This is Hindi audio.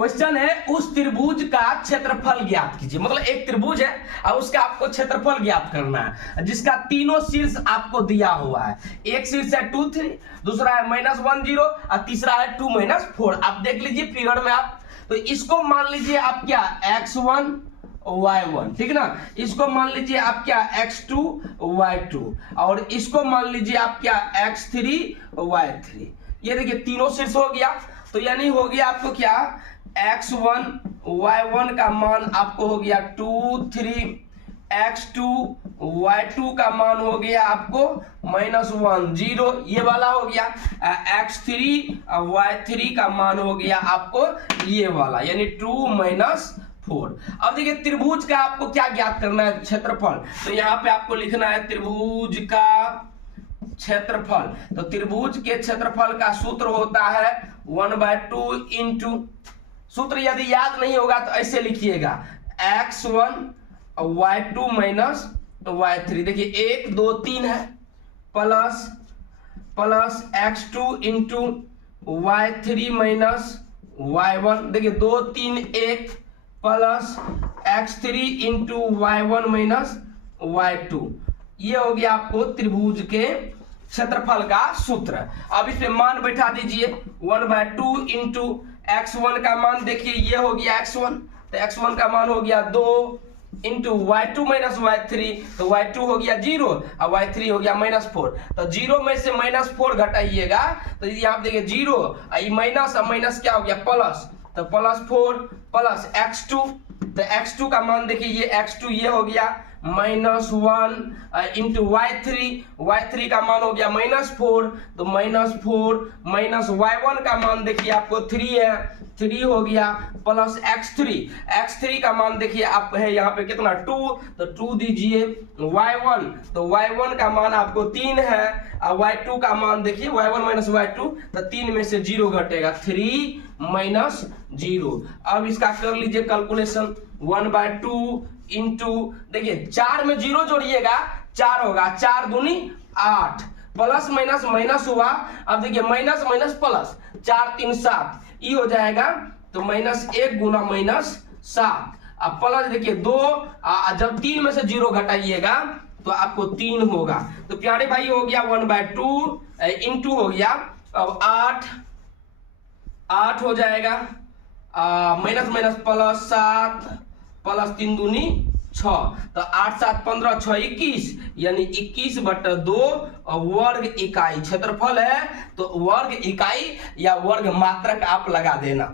क्वेश्चन है उस त्रिभुज का क्षेत्रफल ज्ञात कीजिए। मतलब एक त्रिभुज है और उसका आपको क्षेत्रफल ज्ञात करना है, जिसका तीनों शीर्ष आपको दिया हुआ है। एक शीर्ष है 2 3, दूसरा है -1 0 और तीसरा है 2 -4। आप देख लीजिए फिगर में आप। तो इसको मान लीजिए आप क्या x1 y1, ठीक ना। इसको मान लीजिए आप क्या x2 y2 और इसको मान लीजिए आप क्या x3 y3। ये देखिए तीनों शीर्ष हो गया। तो यानी हो गया आपको क्या x1 y1 का मान आपको हो गया 2 3, x2 y2 का मान हो गया आपको -1 0, ये वाला हो गया। x3 y3 का मान हो गया आपको ये वाला, यानी 2 -4। अब देखिए त्रिभुज का आपको क्या ज्ञात करना है, क्षेत्रफल। तो यहाँ पे आपको लिखना है त्रिभुज का क्षेत्रफल। तो त्रिभुज के क्षेत्रफल का सूत्र होता है 1/2 इंटू, सूत्र यदि याद नहीं होगा तो ऐसे लिखिएगा x1 y2 y3। देखिए 1 2 3 है plus x2 into y3 y1। देखिए 2 3 1 plus x3 into y1 y2। ये हो गया आपको त्रिभुज के क्षेत्रफल का सूत्र। अब इसमें मान बैठा दीजिए 1/2 इंटू x1 का मान देखिए ये हो गया x1, तो x1 का मान हो गया 2 इंटू y2 y3, तो y2 हो गया 0 और y3 हो गया -4। तो 0 में से -4 घटाइएगा तो यहाँ पे देखिए 0 माइनस और माइनस क्या हो गया प्लस, तो +4 प्लस x2। तो x2 का मान देखिए ये x2 ये हो गया -1 इंटू y3 का मान हो गया -4, तो -4 माइनस y1 का मान देखिए आपको 3 है, 3 हो गया प्लस x3 का मान देखिए आप है यहाँ पे कितना 2, तो 2 दीजिए y1, तो y1 का मान आपको 3 है और y2 का मान देखिए y1 y2, तो 3 में से 0 घटेगा 3 -0। अब इसका कर लीजिए कैलकुलेशन 1/2 इंटू, देखिए 4 में 0 जोड़िएगा 4 होगा, 4 दूनी 8, प्लस माइनस माइनस हुआ। अब देखिए माइनस माइनस प्लस, 4 3 7, ये हो जाएगा तो -1 गुना -7। अब प्लस देखिए 2, जब 3 में से 0 घटाइएगा तो आपको 3 होगा। तो प्यारे भाई हो गया 1/2 इंटू हो गया, अब 8 हो जाएगा, माइनस माइनस प्लस 7 प्लस 3 दूनी 6, तो 8 7 15 6 21, यानी 21/2 वर्ग इकाई क्षेत्रफल है। तो वर्ग इकाई या वर्ग मात्रक आप लगा देना।